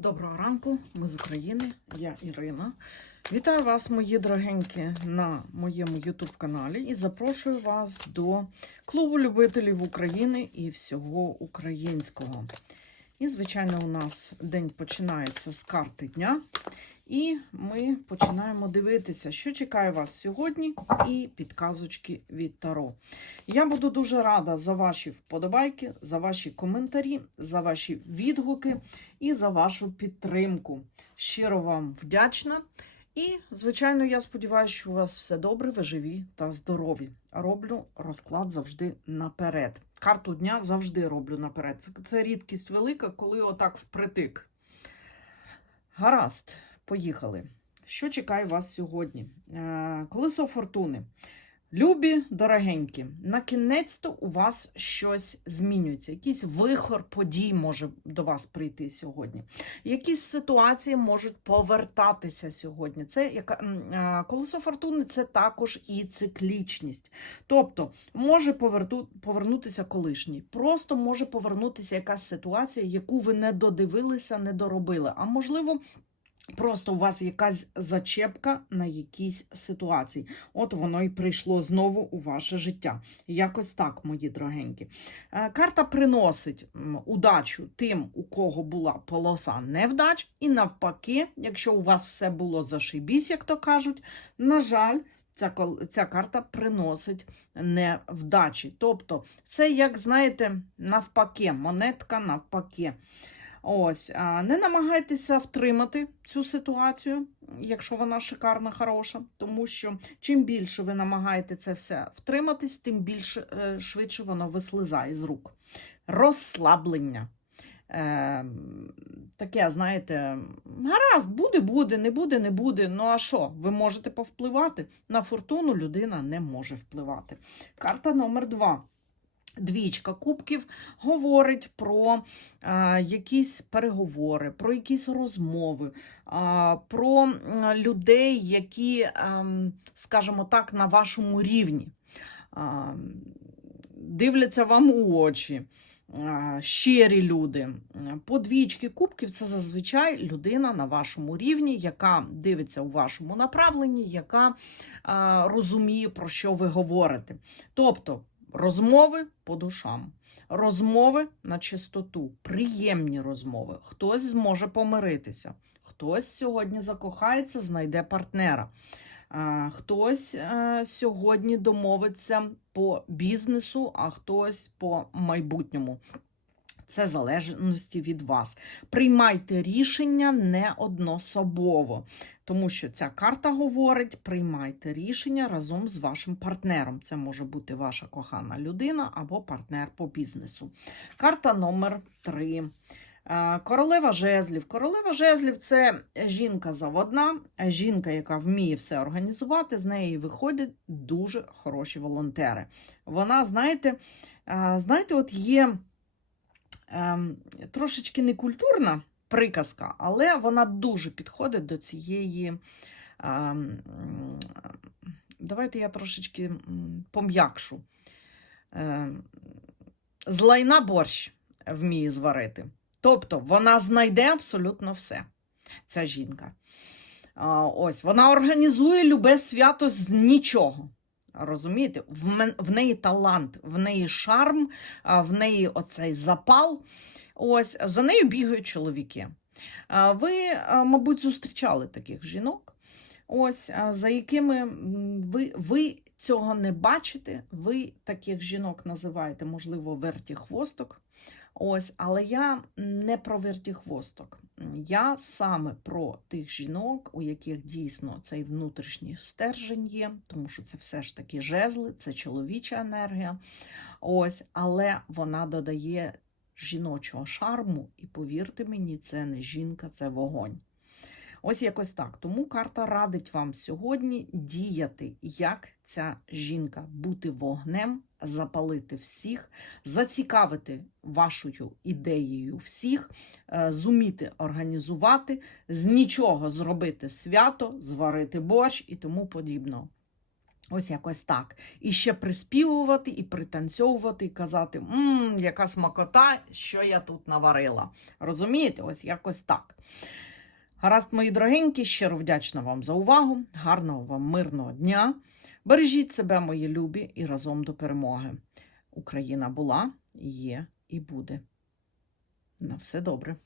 Доброго ранку, ми з України, я Ірина. Вітаю вас, мої дорогенькі, на моєму YouTube каналі і запрошую вас до клубу любителів України і всього українського. І, звичайно, у нас день починається з карти дня. І ми починаємо дивитися, що чекає вас сьогодні, і підказочки від Таро. Я буду дуже рада за ваші вподобайки, за ваші коментарі, за ваші відгуки і за вашу підтримку. Щиро вам вдячна. І, звичайно, я сподіваюся, що у вас все добре, ви живі та здорові. Роблю розклад завжди наперед. Карту дня завжди роблю наперед. Це, рідкість велика, коли отак впритик. Гаразд, поїхали. Що чекає вас сьогодні? Е, Колесо фортуни. Любі, дорогенькі, на кінець-то у вас щось змінюється. Якийсь вихор подій може до вас прийти сьогодні. Якісь ситуації можуть повертатися сьогодні. Це яка колесо фортуни це також і циклічність. Тобто може поверту, повернутися колишній. Просто може повернутися якась ситуація, яку ви не додивилися, не доробили. А можливо. Просто у вас якась зачепка на якійсь ситуації. От воно і прийшло знову у ваше життя. Якось так, мої дорогенькі. Е, Карта приносить удачу тим, у кого була полоса невдач, і навпаки, якщо у вас все було зашибісь, як то кажуть, на жаль, ця, ця карта приносить невдачі. Тобто, це, як знаєте, навпаки, монетка навпаки. Ось, не намагайтеся втримати цю ситуацію, якщо вона шикарна, хороша, тому що чим більше ви намагаєте це все втриматись, тим більше е, швидше воно вислизає з рук. Розслаблення. Е, таке, знаєте, гаразд, буде, буде, не буде, не буде. Ну а що? Ви можете повпливати? На фортуну людина не може впливати. Карта номер два. Двічка кубків говорить про е, якісь переговори, про якісь розмови, е, про людей, які, е, скажімо так, на вашому рівні. Е, дивляться вам у очі. Щирі люди. По двічки кубків це зазвичай людина на вашому рівні, яка дивиться у вашому направленні, яка е, розуміє, про що ви говорите. Тобто розмови по душам, розмови на чистоту, приємні розмови. Хтось зможе помиритися, хтось сьогодні закохається, знайде партнера. Хтось е, сьогодні домовиться по бізнесу, а хтось по майбутньому. Це залежності від вас. Приймайте рішення не однособово, тому що ця карта говорить: приймайте рішення разом з вашим партнером. Це може бути ваша кохана людина або партнер по бізнесу. Карта номер 3. Королева жезлів. Королева жезлів це жінка заводна, жінка, яка вміє все організувати. З неї виходять дуже хороші волонтери. Вона, знаєте, е, знаєте, от є ем, трошечки некультурна приказка, але вона дуже підходить до цієї. ем, Давайте я трошечки пом'якшу. Ем, З лайна борщ вміє зварити. Тобто вона знайде абсолютно все, ця жінка. Ось вона організує любе свято з нічого. Розумієте, в, неї талант, в неї шарм, в неї оцей запал. Ось за нею бігають чоловіки. Ви, мабуть, зустрічали таких жінок, ось за якими ви, ви цього не бачите. Ви таких жінок називаєте, можливо, вертіхвосток. Ось, але я не про вертіхвосток. Я саме про тих жінок, у яких дійсно цей внутрішній стержень є, тому що це все ж таки жезли, це чоловіча енергія. Ось, але вона додає жіночого шарму, і повірте мені, це не жінка, це вогонь. Ось якось так. Тому карта радить вам сьогодні діяти, як ця жінка, бути вогнем, запалити всіх, зацікавити вашою ідеєю всіх, е, зуміти організувати, з нічого зробити свято, зварити борщ і тому подібного. Ось якось так. І ще приспівувати, і пританцьовувати, і казати, мм, яка смакота, що я тут наварила. Розумієте? Ось якось так. Гаразд, мої дорогенькі, щиро вдячна вам за увагу. Гарного вам мирного дня. Бережіть себе, мої любі, і разом до перемоги. Україна була, є і буде. На все добре.